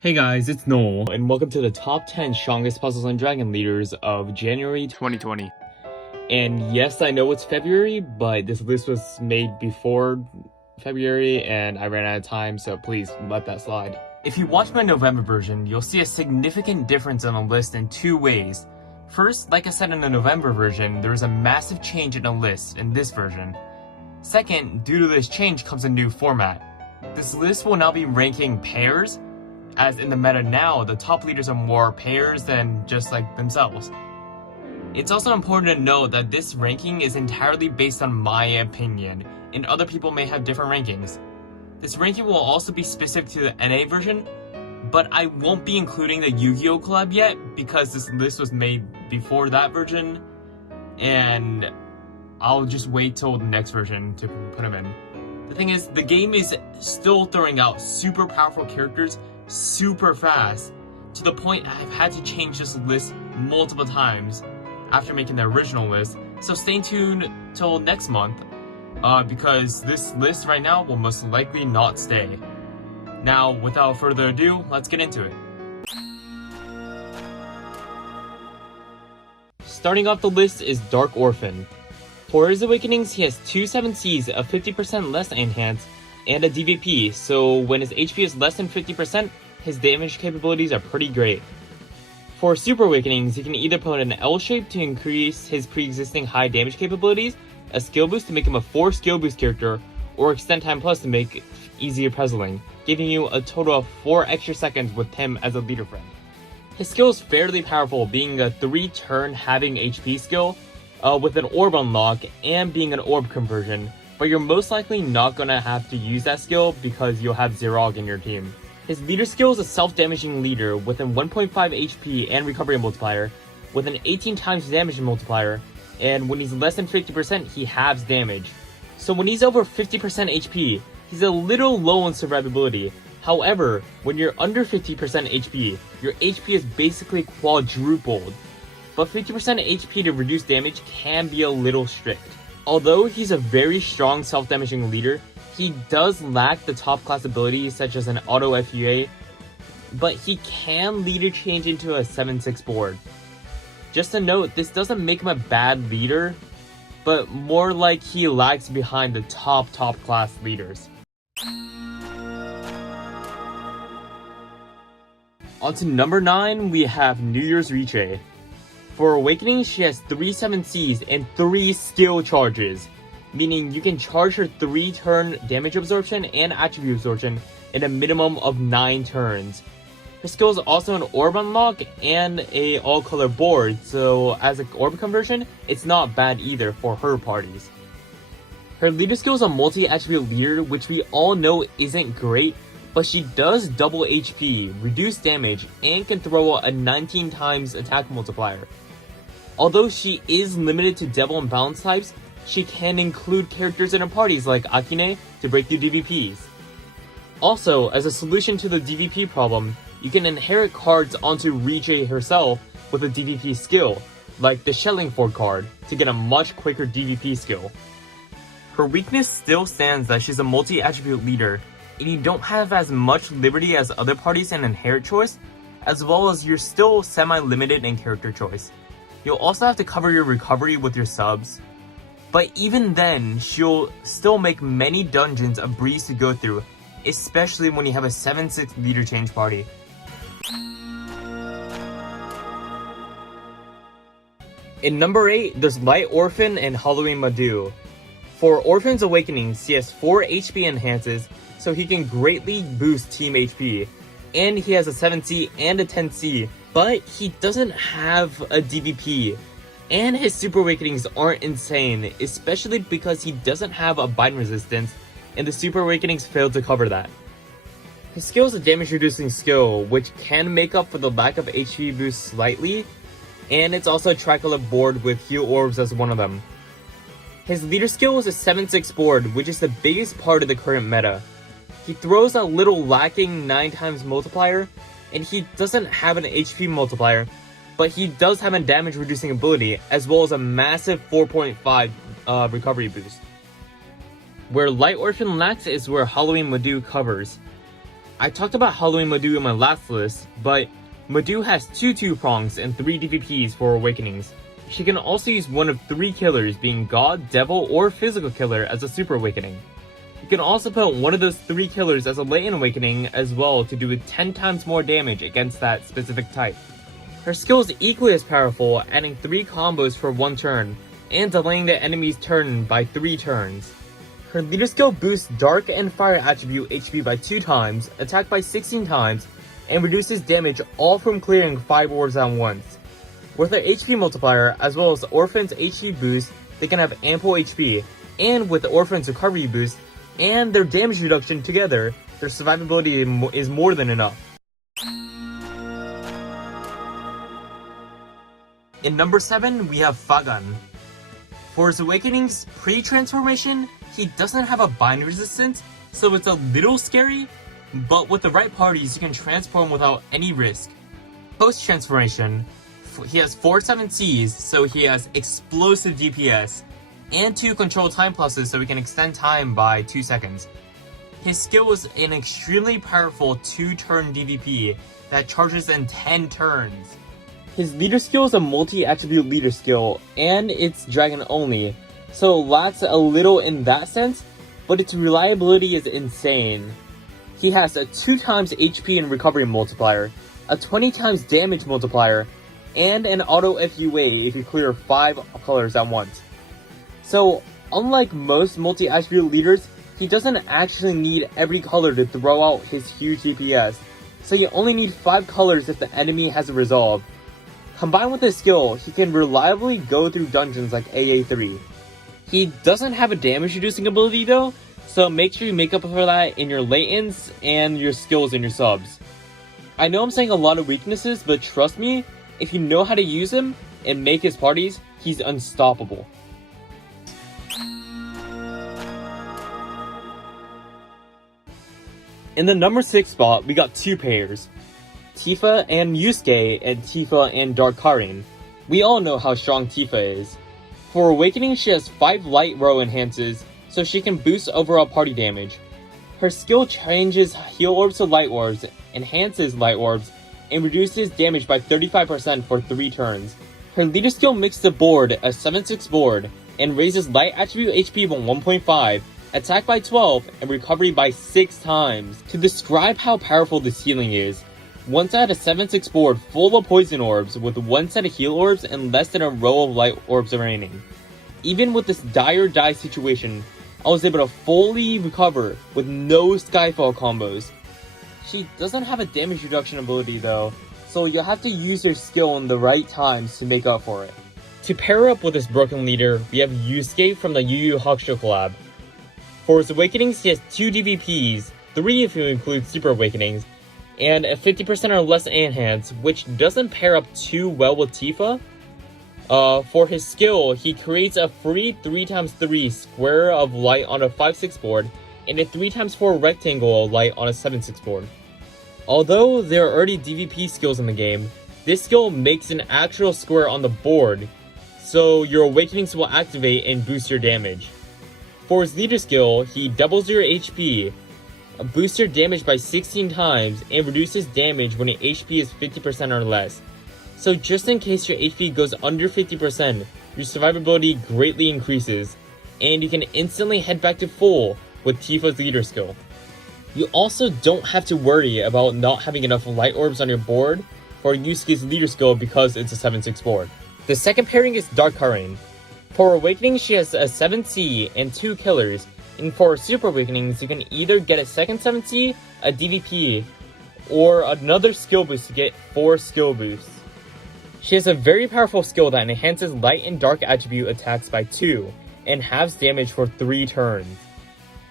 Hey guys, it's Noel, and welcome to the top 10 strongest Puzzles and Dragon leaders of January 2020. And yes, I know it's February, but this list was made before February and I ran out of time, so please let that slide. If you watch my November version, you'll see a significant difference in the list in two ways. First, like I said in the November version, there is a massive change in the list in this version. Second, due to this change comes a new format. This list will now be ranking pairs, as in the meta now, the top leaders are more pairs than just like themselves. It's also important to note that this ranking is entirely based on my opinion, and other people may have different rankings. This ranking will also be specific to the NA version, but I won't be including the Yu-Gi-Oh collab yet because this list was made before that version, and I'll just wait till the next version to put them in. The thing is, the game is still throwing out super powerful characters super fast, to the point I've had to change this list multiple times after making the original list, so stay tuned till next month because this list right now will most likely not stay. Now, without further ado, let's get into it. Starting off the list is Dark Orphan. For his awakenings, he has 2 7Cs, a 50% less enhance, and a DVP, so when his HP is less than 50%, his damage capabilities are pretty great. For Super Awakenings, he can either put an L shape to increase his pre-existing high damage capabilities, a skill boost to make him a 4 skill boost character, or extend time plus to make easier puzzling, giving you a total of 4 extra seconds with him as a leader friend. His skill is fairly powerful, being a 3-turn having HP skill, with an orb unlock and being an orb conversion, but you're most likely not gonna have to use that skill because you'll have Zerog in your team. His leader skill is a self-damaging leader with a 1.5 HP and recovery multiplier, with an 18 times damage multiplier, and when he's less than 50%, he halves damage. So when he's over 50% HP, he's a little low on survivability. However, when you're under 50% HP, your HP is basically quadrupled. But 50% HP to reduce damage can be a little strict. Although he's a very strong self-damaging leader, he does lack the top class abilities such as an auto FUA, but he can leader change into a 7-6 board. Just a note, this doesn't make him a bad leader, but more like he lags behind the top class leaders. On to number 9, we have New Year's REECHE. For Awakening, she has 3 7Cs and 3 skill charges, meaning you can charge her 3-turn damage absorption and attribute absorption in a minimum of 9 turns. Her skill is also an orb unlock and a all-color board, so as an orb conversion, it's not bad either for her parties. Her leader skill is a multi-attribute leader, which we all know isn't great, but she does double HP, reduce damage, and can throw a 19 times attack multiplier. Although she is limited to Devil and Balance types, she can include characters in her parties like Akine to break through DVPs. Also, as a solution to the DVP problem, you can inherit cards onto REECHE herself with a DVP skill, like the Shelling Ford card, to get a much quicker DVP skill. Her weakness still stands that she's a multi-attribute leader, and you don't have as much liberty as other parties in inherit choice, as well as you're still semi-limited in character choice. You'll also have to cover your recovery with your subs, but even then, she'll still make many dungeons a breeze to go through, especially when you have a 7-6 leader change party. In number 8, there's Light Orphan and HMADOO. For Orphan's Awakenings, he has 4 HP enhances, so he can greatly boost team HP, and he has a 7C and a 10C, but he doesn't have a DVP, and his Super Awakenings aren't insane, especially because he doesn't have a bind resistance, and the Super Awakenings failed to cover that. His skill is a damage reducing skill, which can make up for the lack of HP boost slightly, and it's also a tricolor board with heal orbs as one of them. His leader skill is a 7-6 board, which is the biggest part of the current meta. He throws a little lacking 9 times multiplier, and he doesn't have an HP multiplier, but he does have a damage reducing ability, as well as a massive 4.5 recovery boost. Where Light Orphan lacks is where HMADOO covers. I talked about HMADOO in my last list, but HMADOO has 2 prongs and 3 DVPs for awakenings. She can also use one of 3 killers, being God, Devil, or Physical Killer as a super awakening. You can also put one of those 3 killers as a latent awakening as well to do 10 times more damage against that specific type. Her skill is equally as powerful, adding 3 combos for 1 turn, and delaying the enemy's turn by 3 turns. Her leader skill boosts Dark and Fire attribute HP by 2 times, attack by 16 times, and reduces damage all from clearing 5 orbs at once. With her HP multiplier, as well as Orphan's HP boost, they can have ample HP, and with Orphan's recovery boost, and their damage reduction together, their survivability is more than enough. In number 7, we have Fagan. For his awakenings pre-transformation, he doesn't have a bind resistance, so it's a little scary, but with the right parties you can transform without any risk. Post-transformation, he has 4 7Cs, so he has explosive DPS, and 2 control time pluses so he can extend time by 2 seconds. His skill is an extremely powerful 2-turn DVP that charges in 10 turns. His leader skill is a multi-attribute leader skill, and it's dragon only, so it lacks a little in that sense, but its reliability is insane. He has a 2 times HP and recovery multiplier, a 20 times damage multiplier, and an auto FUA if you clear 5 colors at once. So, unlike most multi-attribute leaders, he doesn't actually need every color to throw out his huge DPS, so you only need 5 colors if the enemy has a resolve. Combined with his skill, he can reliably go through dungeons like AA3. He doesn't have a damage reducing ability though, so make sure you make up for that in your latents and your skills in your subs. I know I'm saying a lot of weaknesses, but trust me, if you know how to use him and make his parties, he's unstoppable. In the number 6 spot, we got 2 pairs. TIFA and LYUSUKE, and TIFA and DKARIN. We all know how strong TIFA is. For awakening, she has 5 light row enhances, so she can boost overall party damage. Her skill changes heal orbs to light orbs, enhances light orbs, and reduces damage by 35% for 3 turns. Her leader skill makes the board a 7/6 board, and raises light attribute HP by 1.5, attack by 12, and recovery by 6 times. To describe how powerful this healing is, once I had a 7/6 board full of poison orbs with 1 set of heal orbs and less than a row of light orbs remaining. Even with this dire die situation, I was able to fully recover with no Skyfall combos. She doesn't have a damage reduction ability though, so you'll have to use your skill in the right times to make up for it. To pair up with this broken leader, we have LYUSUKE from the Yu Yu Hakusho collab. For his awakenings, he has 2 DVPs, 3 if you include super awakenings, and a 50% or less enhance, which doesn't pair up too well with TIFA. For his skill, he creates a free 3x3 square of light on a 5/6 board, and a 3x4 rectangle of light on a 7/6 board. Although there are already DVP skills in the game, this skill makes an actual square on the board, so your awakenings will activate and boost your damage. For his leader skill, he doubles your HP, boosts your damage by 16 times, and reduces damage when your HP is 50% or less. So just in case your HP goes under 50%, your survivability greatly increases, and you can instantly head back to full with Tifa's leader skill. You also don't have to worry about not having enough light orbs on your board for LYUSUKE's leader skill because it's a 7/6 board. The second pairing is DKARIN. For awakening, she has a 7C and 2 killers, and for super awakenings, you can either get a second 7C, a DVP, or another skill boost to get 4 skill boosts. She has a very powerful skill that enhances light and dark attribute attacks by 2, and halves damage for 3 turns.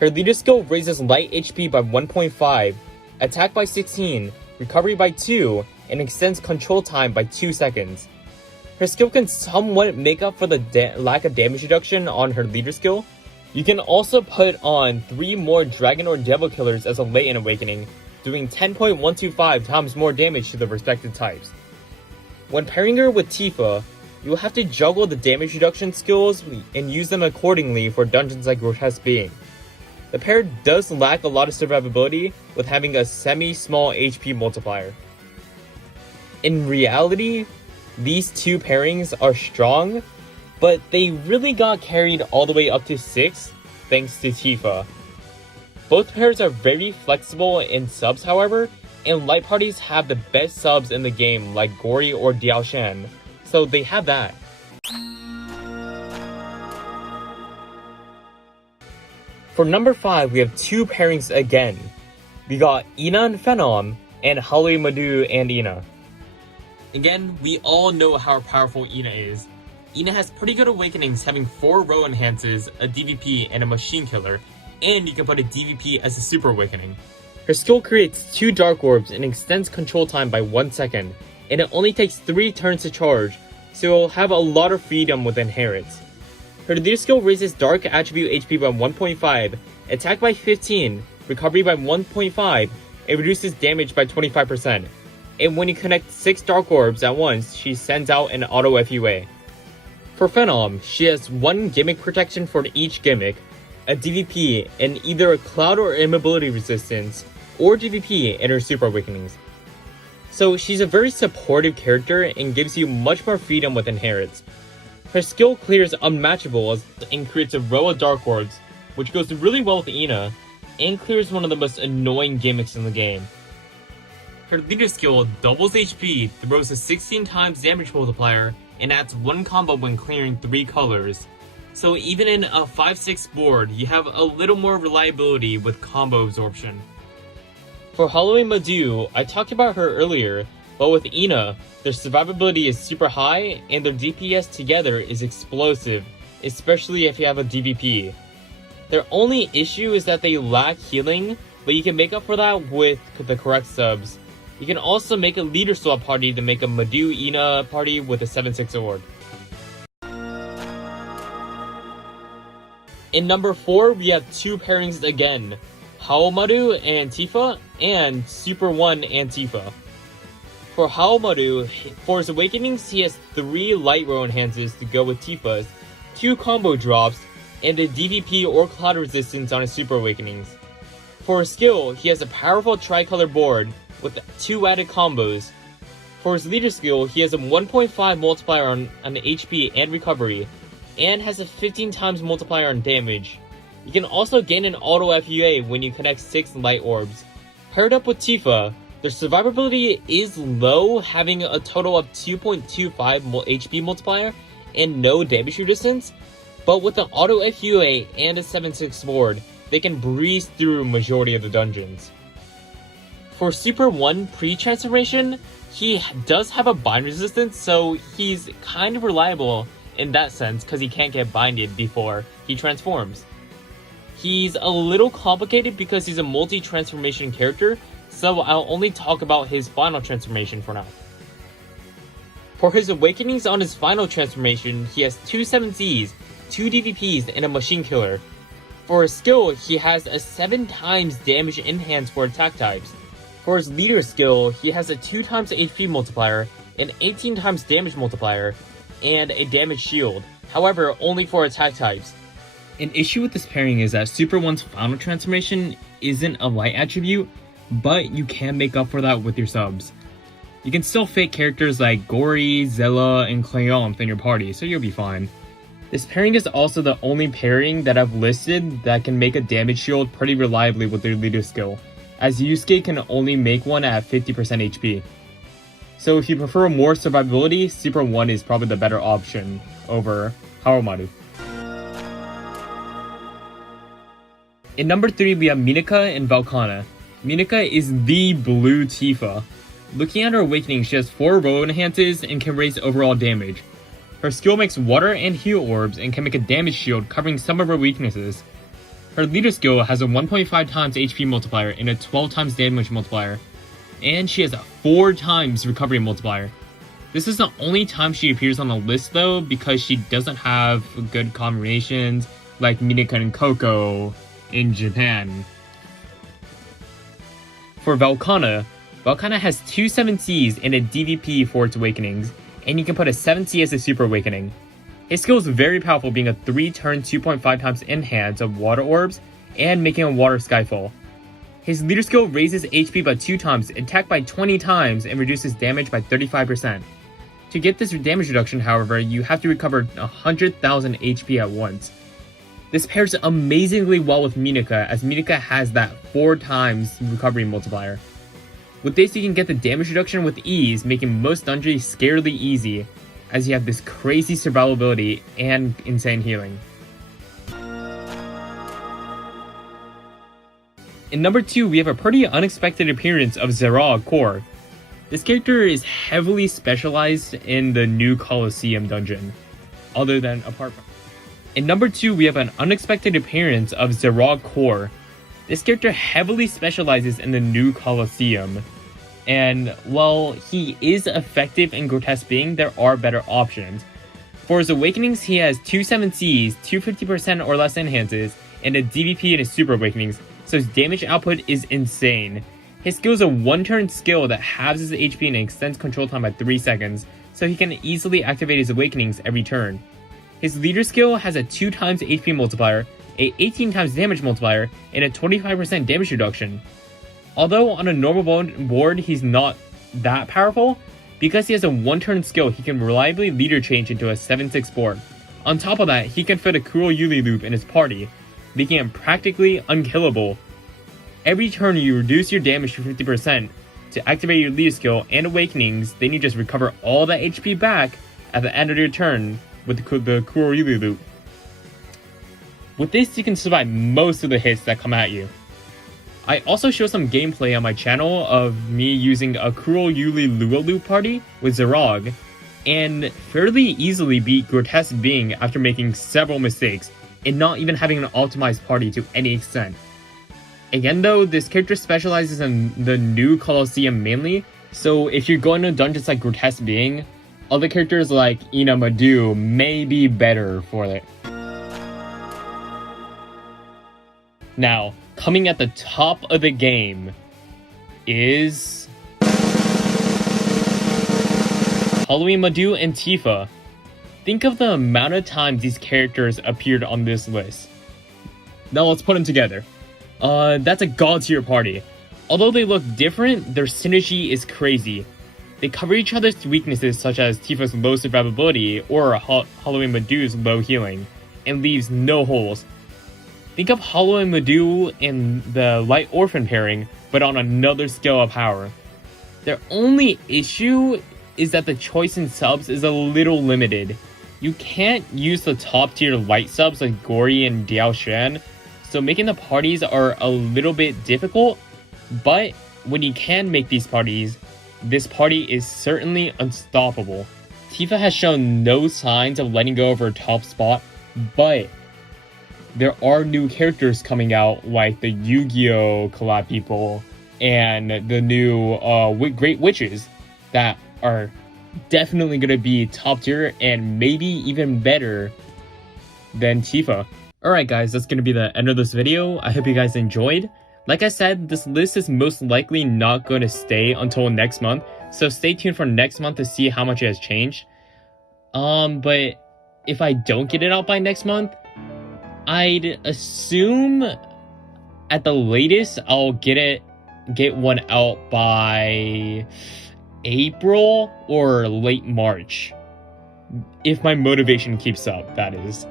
Her leader skill raises light HP by 1.5, attack by 16, recovery by 2, and extends control time by 2 seconds. Her skill can somewhat make up for the lack of damage reduction on her leader skill. You can also put on 3 more dragon or devil killers as a latent awakening, doing 10.125 times more damage to the respective types. When pairing her with TIFA, you will have to juggle the damage reduction skills and use them accordingly for dungeons like Grotesque Being. the pair does lack a lot of survivability with having a semi-small HP multiplier. In reality, these two pairings are strong, but they really got carried all the way up to 6 thanks to TIFA. Both pairs are very flexible in subs, however, and light parties have the best subs in the game like Gory or Diao, so they have that. For number 5, we have two pairings again. We got Ina and Phenom, and HMADOO and Ina. Again, we all know how powerful Ina is. Ina has pretty good awakenings, having 4 row enhances, a DVP, and a machine killer, and you can put a DVP as a super awakening. Her skill creates 2 dark orbs and extends control time by 1 second, and it only takes 3 turns to charge, so you'll have a lot of freedom with inherits. Her leader skill raises dark attribute HP by 1.5, attack by 15, recovery by 1.5, and reduces damage by 25%. And when you connect 6 dark orbs at once, she sends out an auto FUA. For Phenom, she has 1 gimmick protection for each gimmick, a DVP, and either a cloud or immobility resistance, or DVP in her super awakenings. So she's a very supportive character and gives you much more freedom with inherits. Her skill clears unmatchables and creates a row of dark orbs, which goes really well with Ina, and clears one of the most annoying gimmicks in the game. Her leader skill doubles HP, throws a 16 times damage multiplier, and adds 1 combo when clearing 3 colors. So even in a 5-6 board, you have a little more reliability with combo absorption. For HMADOO, I talked about her earlier, but with Ina, their survivability is super high and their DPS together is explosive, especially if you have a DVP. Their only issue is that they lack healing, but you can make up for that with the correct subs. You can also make a leader swap party to make a HMADOO Ina party with a 7-6 orb. In number 4, we have two pairings again, HMADOO and TIFA, and Super 1 and TIFA. For HMADOO, for his awakenings, he has 3 light row enhances to go with TIFA's, 2 combo drops, and a DVP or cloud resistance on his super awakenings. For his skill, he has a powerful tricolor board with 2 added combos. For his leader skill, he has a 1.5 multiplier on HP and recovery, and has a 15 times multiplier on damage. You can also gain an auto FUA when you connect 6 light orbs. Paired up with TIFA, their survivability is low, having a total of 2.25 HP multiplier and no damage resistance, but with an auto FUA and a 7-6 board, they can breeze through majority of the dungeons. For Super 1 pre-transformation, he does have a bind resistance, so he's kind of reliable in that sense because he can't get binded before he transforms. He's a little complicated because he's a multi-transformation character, so I'll only talk about his final transformation for now. For his awakenings on his final transformation, he has 2 7Cs, 2 DVPs, and a machine killer. For his skill, he has a 7 times damage enhance for attack types. For his leader skill, he has a 2 times HP multiplier, an 18 times damage multiplier, and a damage shield, however only for attack types. An issue with this pairing is that Super 1's final transformation isn't a light attribute, but you can make up for that with your subs. You can still fake characters like Gory, Zella, and Cleon in your party, so you'll be fine. This pairing is also the only pairing that I've listed that can make a damage shield pretty reliably with their leader skill, as Yusuke can only make one at 50% HP. So if you prefer more survivability, Super 1 is probably the better option over HMADOO. In number 3, we have Minika and Valkana. Minika is the blue TIFA. Looking at her awakening, she has 4 row enhances and can raise overall damage. Her skill makes water and heal orbs and can make a damage shield covering some of her weaknesses. Her leader skill has a 1.5 times HP multiplier and a 12 times damage multiplier. And she has a 4 times recovery multiplier. This is the only time she appears on the list though, because she doesn't have good combinations like Minika and Coco in Japan. For Valkana, Valkana has 2 7Cs and a DVP for its awakenings, and you can put a 7C as a super awakening. His skill is very powerful, being a 3-turn 2.5 times enhance of water orbs and making a water skyfall. His leader skill raises HP by 2 times, attack by 20 times, and reduces damage by 35%. To get this damage reduction, however, you have to recover 100,000 HP at once. This pairs amazingly well with Minika, as Minika has that 4 times recovery multiplier. With this, you can get the damage reduction with ease, making most dungeons scarily easy, as you have this crazy survivability and insane healing. In number 2, we have a pretty unexpected appearance of Zerog Core. This character is heavily specialized in the new Colosseum dungeon, In number 2, we have an unexpected appearance of Zerog Core. This character heavily specializes in the new Colosseum, and while he is effective in Grotesque Being, there are better options. For his Awakenings, he has 2 7Cs, 2 50% or less enhances, and a DVP in his Super Awakenings, so his damage output is insane. His skill is a 1-turn skill that halves his HP and extends control time by 3 seconds, so he can easily activate his Awakenings every turn. His leader skill has a 2 times HP multiplier, a 18 times damage multiplier, and a 25% damage reduction. Although on a normal board he's not that powerful, because he has a 1-turn skill he can reliably leader change into a 7-6 board. On top of that, he can fit a Cruel Yuli loop in his party, making him practically unkillable. Every turn you reduce your damage to 50% to activate your leader skill and Awakenings, then you just recover all that HP back at the end of your turn with the Cruel Yuli loop. With this, you can survive most of the hits that come at you. I also show some gameplay on my channel of me using a Cruel Yuli Lua loop party with Zerog, and fairly easily beat Grotesque Being after making several mistakes, and not even having an optimized party to any extent. Again though, this character specializes in the new Colosseum mainly, so if you're going to dungeons like Grotesque Being, other characters like HMADOO may be better for it. Now, coming at the top of the game is HMADOO and TIFA. Think of the amount of times these characters appeared on this list. Now let's put them together. That's a god tier party. Although they look different, their synergy is crazy. They cover each other's weaknesses such as Tifa's low survivability or HMADOO's low healing, and leaves no holes. Think of HMADOO in the Light Orphan pairing, but on another scale of power. Their only issue is that the choice in subs is a little limited. You can't use the top tier light subs like Gori and Diao Shen, so making the parties are a little bit difficult, but when you can make these parties, this party is certainly unstoppable. Tifa has shown no signs of letting go of her top spot, but there are new characters coming out like the Yu-Gi-Oh! Collab people and the new Great Witches that are definitely going to be top tier and maybe even better than Tifa. Alright guys, that's going to be the end of this video. I hope you guys enjoyed. Like I said, this list is most likely not going to stay until next month, so stay tuned for next month to see how much it has changed. But if I don't get it out by next month, I'd assume at the latest I'll get one out by April or late March. If my motivation keeps up, that is.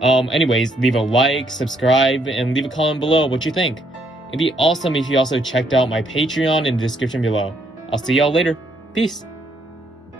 Anyways, leave a like, subscribe, and leave a comment below what you think. It'd be awesome if you also checked out my Patreon in the description below. I'll see y'all later. Peace.